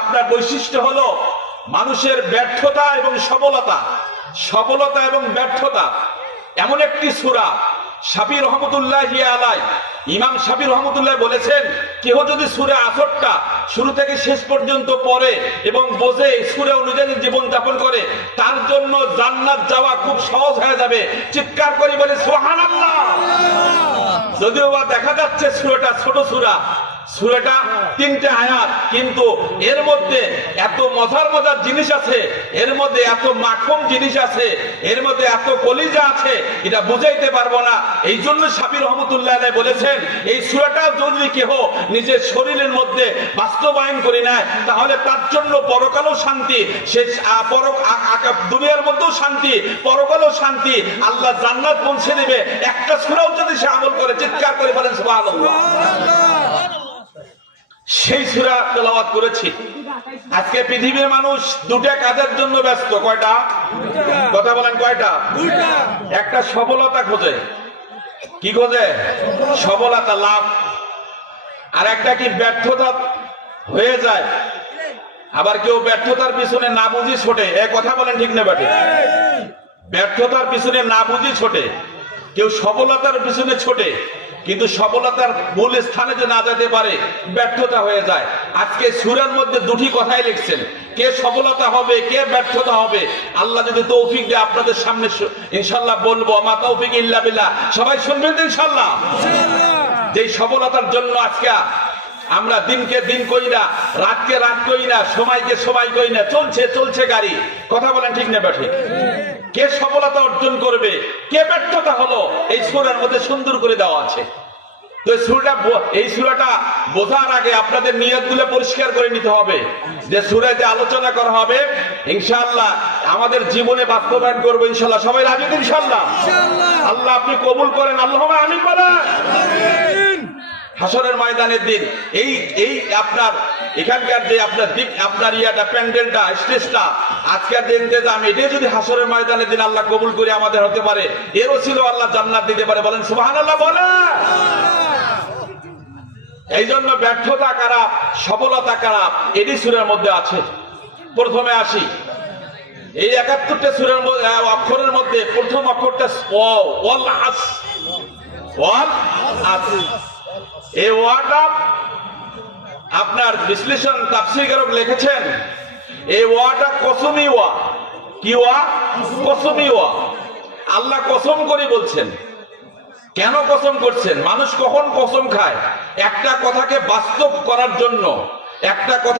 আপনার বৈশিষ্ট্য হলো মানুষের ব্যর্থতা এবং সফলতা, সফলতা এবং ব্যর্থতা। এমন একটি সূরা শাফি রহমতুল্লাহি আলাইহি, ইমাম শাফি রহমতুল্লাহ বলেছেন, কেহ যদি সূরা আসরটা শুরু থেকে শেষ পর্যন্ত পড়ে এবং বোঝে সূরা অনুযায়ী জীবন যাপন করে, তার জন্য জান্নাত যাওয়া খুব সহজ হয়ে যাবে। চিৎকার করে বলে সুবহানাল্লাহ। যদিও বা দেখা যাচ্ছে সূরাটা ছোট সূরা, সূরাটা 3টে আয়াত, কিন্তু এর মধ্যে এত মজার মজার জিনিস আছে, এর মধ্যে এত মাখন জিনিস আছে, এর মধ্যে এত কলিজা আছে, এটা বুঝাইতে পারবো না। এই জন্য শাফি রহমতুল্লাহ আলাইহি বলেছেন, এই সূরাটা যদি কেহ নিজের শরীরের মধ্যে বাস্তবায়ন করে নেয়, তাহলে তার জন্য পরকালও শান্তি, সে দুনিয়ার মধ্যেও শান্তি, পরকালও শান্তি, আল্লাহ জান্নাত পৌঁছে দেবে। একটা সূরাও যদি সে আমল করে, চিৎকার করে বলেন সুবহানাল্লাহ। সেই সূরা তেলাওয়াত করেছি। আজকে পৃথিবীর মানুষ দুটা কাজের জন্য ব্যস্ত। কয়টা? কথা বলেন কয়টা? একটা সফলতা খোঁজে। কি খোঁজে? সফলতা, লাভ। আর একটা কি ব্যর্থতা হয়ে যায়। আবার কেউ ব্যর্থতার পিছনে না বুঝি ছোটে। কথা বলেন ঠিক না বেটে? ব্যর্থতার পিছনে না বুঝি ছোটে। কেউ সফলতার পিছনে ছোটে, কিন্তু সফলতার মূল স্থানে যে না যেতে পারে, ব্যর্থতা হয়ে যায়। আজকে সূরার মধ্যে দুটি কথাই লিখছেন, কে সফলতা হবে, কে ব্যর্থতা হবে। আল্লাহ যদি তৌফিক দেয়, আপনাদের সামনে ইনশাআল্লাহ বলবো, মা তৌফিক ইল্লা বিল্লাহ। সবাই শুনবেন তো ইনশাআল্লাহ? যে সফলতার জন্য আজকে আমরা দিনকে দিন কই না, রাতকে রাত কই না, সময়কে সময় কই না, চলছে গাড়ি। কথা বলেন ঠিক না বেঠিক? কে সফলতা অর্জন করবে, কে ব্যর্থতা হলো, এই সূরার মধ্যে সুন্দর করে দেওয়া আছে। তো এই সূরাটা বোঝার আগে আপনাদের নিয়তগুলো পরিষ্কার করে নিতে হবে, যে সূরায় যে আলোচনা করা হবে ইনশাআল্লাহ আমাদের জীবনে বাস্তবায়ন করবো ইনশাআল্লাহ। সবাই রাজি তো ইনশাআল্লাহ? আল্লাহ আপনি কবুল করেন, আল্লাহুম্মা আমিন বলেন। হাসরের ময়দানের দিন এই আপনার এখানকার যে আপনার ইয়াটা, প্যান্ডেলটা, স্টেজটা, আজকের দিন যে আমি এটাই যদি হাসরের ময়দানের দিন আল্লাহ কবুল করে আমাদের হতে পারে, এরও ছিল আল্লাহ জান্নাত দিতে পারে। বলেন সুবহানাল্লাহ বলেন। এই জন্য ব্যর্থতা কারা, সফলতা কারা, এটি সূরার মধ্যে আছে। প্রথমে আসি, এই 71টা সূরার অক্ষরের মধ্যে প্রথম অক্ষরটা ওয়াল আসর। এই ওয়াটা আপনার বিশ্লেষণ তাফসীরকারক লিখেছেন, এই ওয়াটা কসমি ওয়া। কি ওয়া? কসমি ওয়া। আল্লাহ কসম করে বলছেন। কেন কসম করছেন? মানুষ কখন কসম খায়? একটা কথাকে বাস্তব করার জন্য, একটা কথা